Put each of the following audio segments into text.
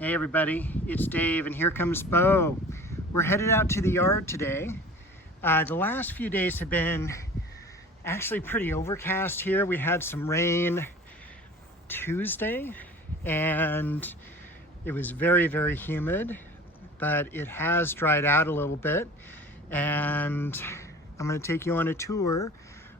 Hey everybody, it's Dave and here comes Bo. We're headed out to the yard today. The last few days have been actually pretty overcast here. We had some rain Tuesday and it was very, very humid, but it has dried out a little bit. And I'm going to take you on a tour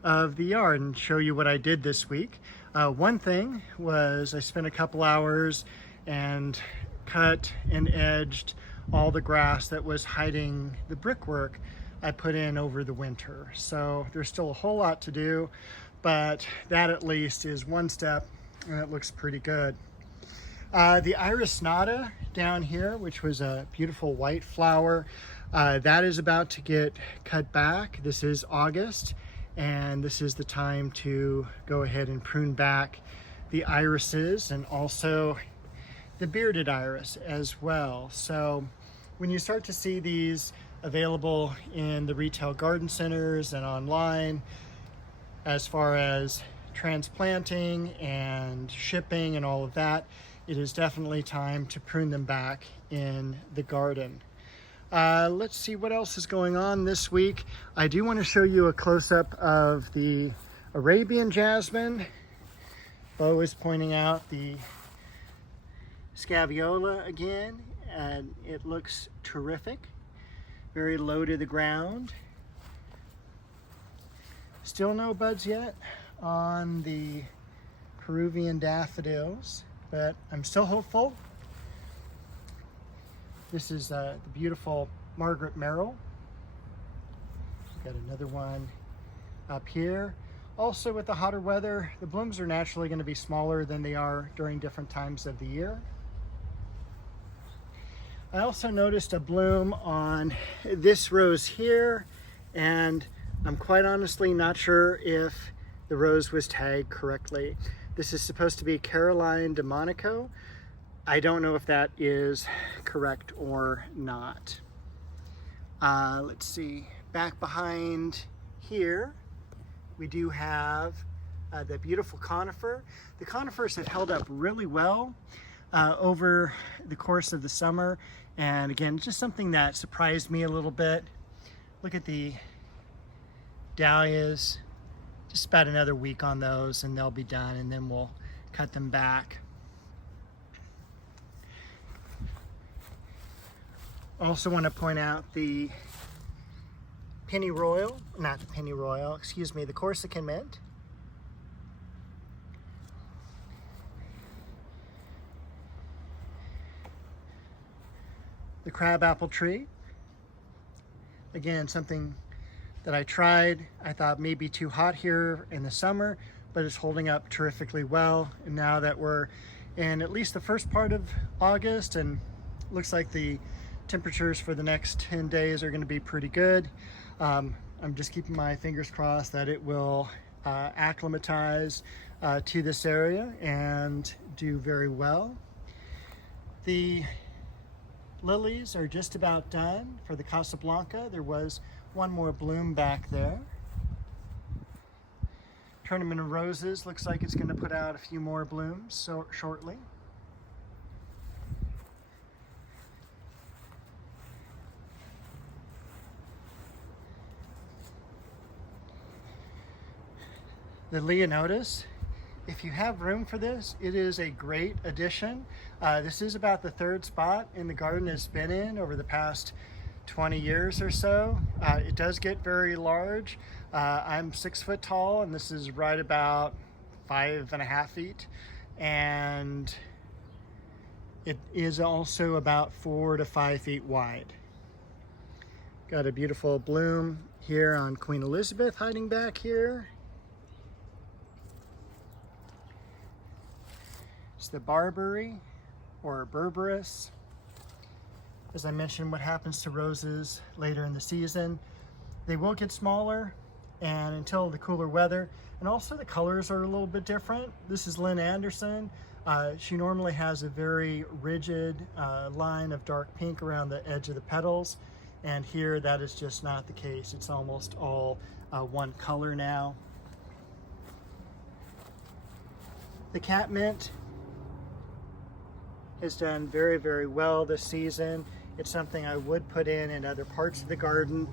of the yard and show you what I did this week. One thing was I spent a couple hours and cut and edged all the grass that was hiding the brickwork I put in over the winter. So there's still a whole lot to do, but that at least is one step and it looks pretty good. The iris nata down here, which was a beautiful white flower, that is about to get cut back. This is August, and this is the time to go ahead and prune back the irises and also the bearded iris as well. So when you start to see these available in the retail garden centers and online, as far as transplanting and shipping and all of that, it is definitely time to prune them back in the garden. Let's see what else is going on this week. I do want to show you a close-up of the Arabian jasmine. Bo is pointing out the Scaviola again, and it looks terrific. Very low to the ground. Still no buds yet on the Peruvian daffodils, but I'm still hopeful. This is the beautiful Margaret Merrill. Got another one up here. Also, with the hotter weather, the blooms are naturally going to be smaller than they are during different times of the year. I also noticed a bloom on this rose here, and I'm quite honestly not sure if the rose was tagged correctly. This is supposed to be Caroline de Monaco. I don't know if that is correct or not. Let's see, back behind here, we do have the beautiful conifer. The conifers have held up really well over the course of the summer. And again, just something that surprised me a little bit. Look at the dahlias, just about another week on those and they'll be done, and then we'll cut them back. Also want to point out the the Corsican mint. The crabapple tree. Again, something that I tried. I thought may be too hot here in the summer, but it's holding up terrifically well. And now that we're in at least the first part of August, and looks like the temperatures for the next 10 days are going to be pretty good. I'm just keeping my fingers crossed that it will acclimatize to this area and do very well. The lilies are just about done for the Casablanca. There was one more bloom back there. Tournament of Roses looks like it's going to put out a few more blooms shortly. The Leonotis, if you have room for this, it is a great addition. This is about the third spot in the garden it's been in over the past 20 years or so. It does get very large. I'm 6 foot tall and this is right about 5.5 feet. And it is also about 4 to 5 feet wide. Got a beautiful bloom here on Queen Elizabeth hiding back here. It's the barberry or berberis. As I mentioned, what happens to roses later in the season, they will get smaller and until the cooler weather, and also the colors are a little bit different. This is Lynn Anderson. She normally has a very rigid line of dark pink around the edge of the petals, and here that is just not the case. It's almost all one color now. The catmint has done very, very well this season. It's something I would put in other parts of the garden.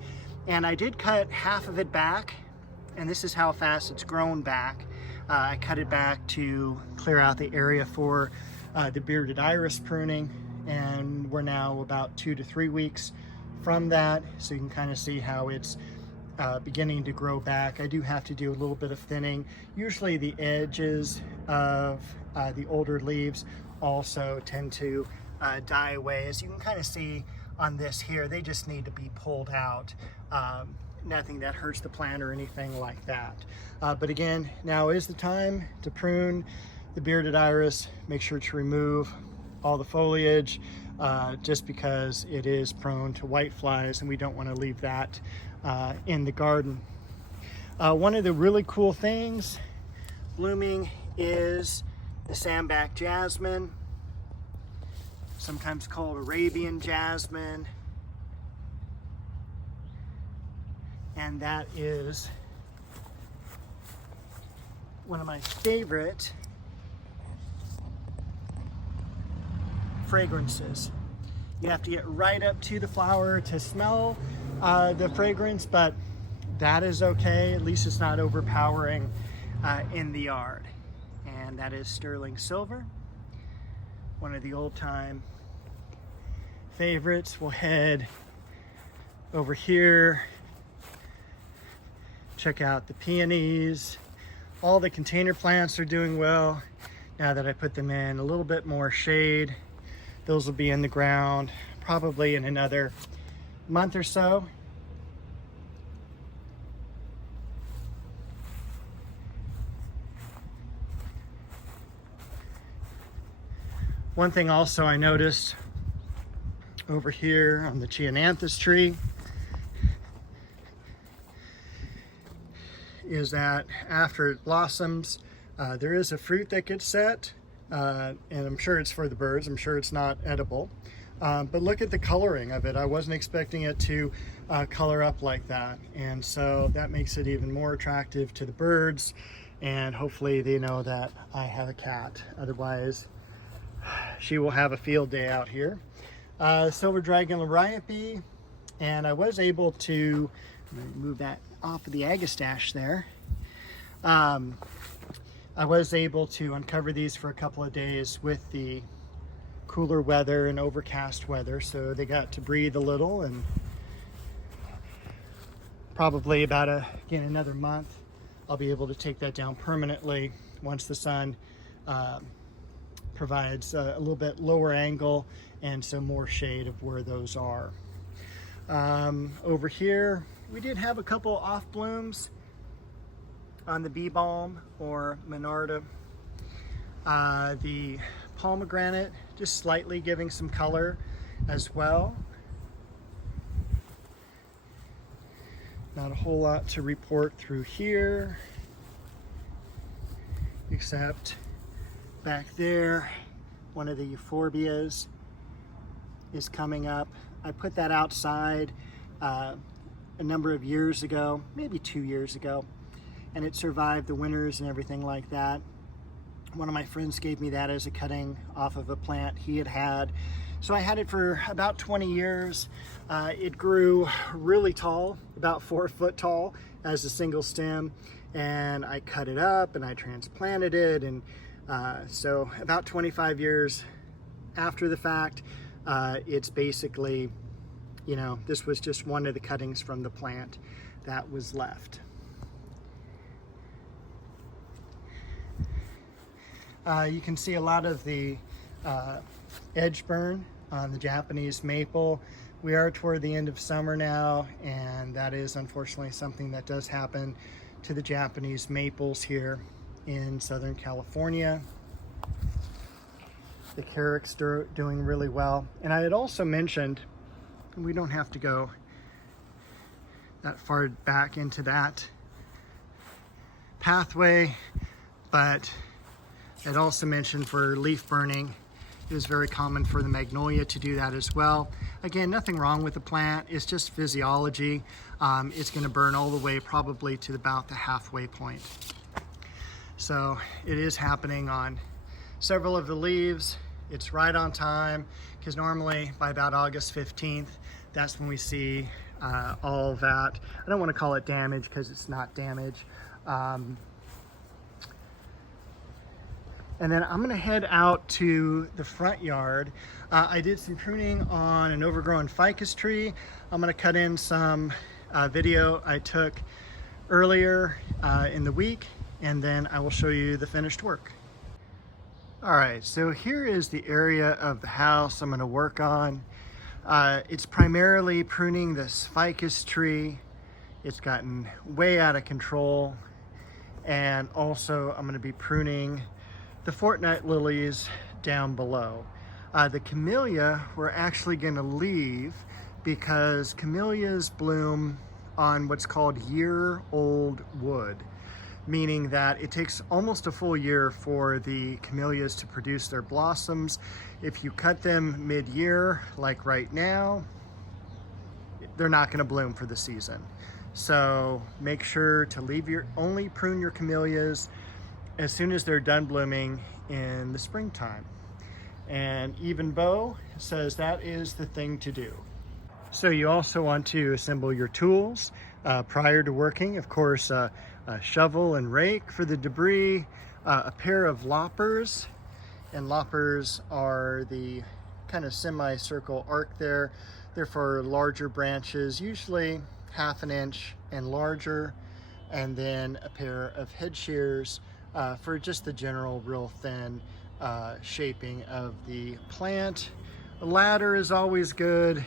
And I did cut half of it back, and this is how fast it's grown back. I cut it back to clear out the area for the bearded iris pruning, and we're now about 2 to 3 weeks from that, so you can kind of see how it's beginning to grow back. I do have to do a little bit of thinning. Usually the edges of the older leaves also tend to die away. As you can kind of see on this here, they just need to be pulled out. Nothing that hurts the plant or anything like that. But again, now is the time to prune the bearded iris. Make sure to remove all the foliage just because it is prone to white flies, and we don't want to leave that in the garden. One of the really cool things blooming is the sandback jasmine, sometimes called Arabian jasmine, and that is one of my favorite fragrances. You have to get right up to the flower to smell the fragrance, but that is okay. At least it's not overpowering in the yard. And that is sterling silver, one of the old-time favorites. We'll head over here, check out the peonies. All the container plants are doing well now that I put them in a little bit more shade. Those will be in the ground probably in another month or so. One thing also I noticed over here on the Cheonanthus tree is that after it blossoms, there is a fruit that gets set, and I'm sure it's for the birds. I'm sure it's not edible. But look at the coloring of it. I wasn't expecting it to color up like that. And so that makes it even more attractive to the birds. And hopefully they know that I have a cat. Otherwise, she will have a field day out here. Silver Dragon Liriope. And I was able to move that off of the agastache there. I was able to uncover these for a couple of days with the cooler weather and overcast weather, so they got to breathe a little, and probably about again another month I'll be able to take that down permanently once the sun provides a little bit lower angle and some more shade of where those are. Over here we did have a couple off blooms on the bee balm or Monarda. The pomegranate just slightly giving some color as well. Not a whole lot to report through here, except back there, one of the euphorbias is coming up. I put that outside a number of years ago, maybe 2 years ago, and it survived the winters and everything like that. One of my friends gave me that as a cutting off of a plant he had. So I had it for about 20 years. It grew really tall, about 4 foot tall as a single stem, and I cut it up and I transplanted it, and so about 25 years after the fact, it's basically, you know, this was just one of the cuttings from the plant that was left. You can see a lot of the edge burn on the Japanese maple. We are toward the end of summer now, and that is unfortunately something that does happen to the Japanese maples here in Southern California. The carrot's doing really well. And I had also mentioned, and we don't have to go that far back into that pathway, but I'd also mentioned for leaf burning, it is very common for the magnolia to do that as well. Again, nothing wrong with the plant, it's just physiology. It's gonna burn all the way probably to about the halfway point. So it is happening on several of the leaves. It's right on time, because normally by about August 15th, that's when we see all that. I don't want to call it damage because it's not damage. And then I'm going to head out to the front yard. I did some pruning on an overgrown ficus tree. I'm going to cut in some video I took earlier in the week, and then I will show you the finished work. All right, so here is the area of the house I'm going to work on. It's primarily pruning this ficus tree. It's gotten way out of control. And also I'm going to be pruning the fortnight lilies down below. The camellia we're actually going to leave because camellias bloom on what's called year-old wood, meaning that it takes almost a full year for the camellias to produce their blossoms. If you cut them mid-year, like right now, they're not going to bloom for the season. So make sure to only prune your camellias as soon as they're done blooming in the springtime. And Even Bo says that is the thing to do. So you also want to assemble your tools prior to working. Of course, a shovel and rake for the debris, a pair of loppers, and loppers are the kind of semicircle arc there. They're for larger branches, usually 1/2 inch and larger, and then a pair of head shears for just the general real thin shaping of the plant. A ladder is always good,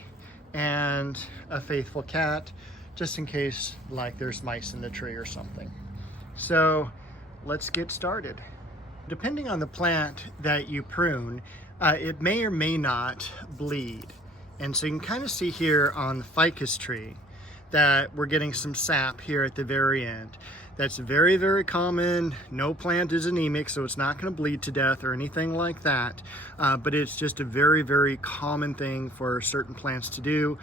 and a faithful cat, just in case like there's mice in the tree or something. So let's get started. Depending on the plant that you prune, it may or may not bleed. And so you can kind of see here on the ficus tree that we're getting some sap here at the very end. That's very, very common. No plant is anemic, so it's not going to bleed to death or anything like that. But it's just a very, very common thing for certain plants to do.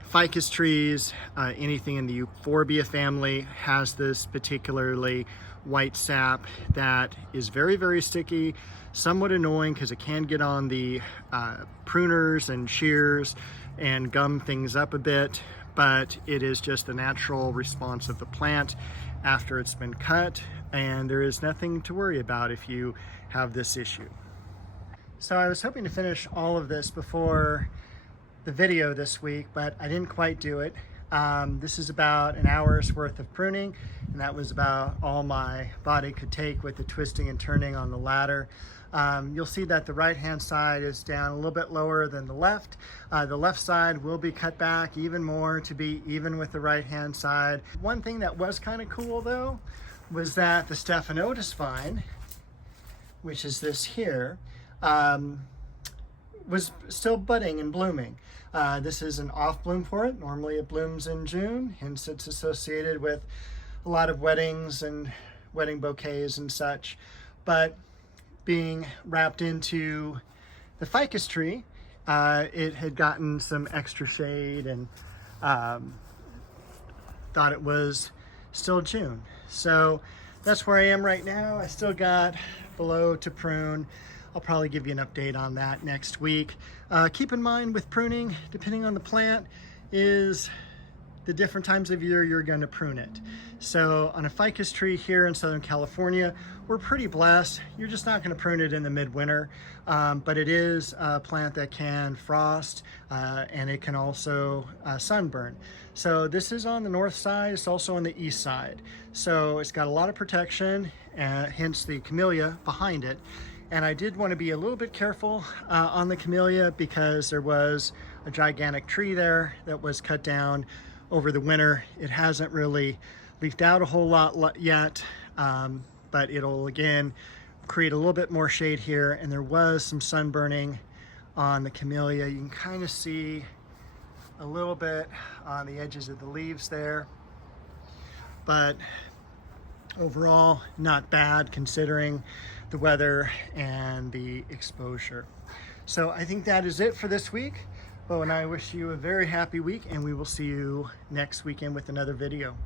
Ficus trees, anything in the Euphorbia family has this particularly white sap that is very, very sticky, somewhat annoying because it can get on the pruners and shears and gum things up a bit, but it is just the natural response of the plant after it's been cut, and there is nothing to worry about if you have this issue. So I was hoping to finish all of this before the video this week, but I didn't quite do it. This is about an hour's worth of pruning, and that was about all my body could take with the twisting and turning on the ladder. You'll see that the right hand side is down a little bit lower than the left. The left side will be cut back even more to be even with the right hand side. One thing that was kind of cool though was that the Stephanotis vine, which is this here, was still budding and blooming. This is an off bloom for it. Normally it blooms in June, hence it's associated with a lot of weddings and wedding bouquets and such. But being wrapped into the ficus tree, it had gotten some extra shade and thought it was still June. So that's where I am right now. I still got below to prune. I'll probably give you an update on that next week. Keep in mind with pruning, depending on the plant, is the different times of year you're going to prune it. So on a ficus tree here in Southern California, we're pretty blessed. You're just not going to prune it in the midwinter, but it is a plant that can frost and it can also sunburn. So this is on the north side, it's also on the east side. So it's got a lot of protection, hence the camellia behind it. And I did want to be a little bit careful on the camellia because there was a gigantic tree there that was cut down over the winter. It hasn't really leafed out a whole lot yet, but it'll again create a little bit more shade here. And there was some sunburning on the camellia. You can kind of see a little bit on the edges of the leaves there, but overall not bad considering the weather and the exposure. So I think that is it for this week. Bo and I wish you a very happy week, and we will see you next weekend with another video.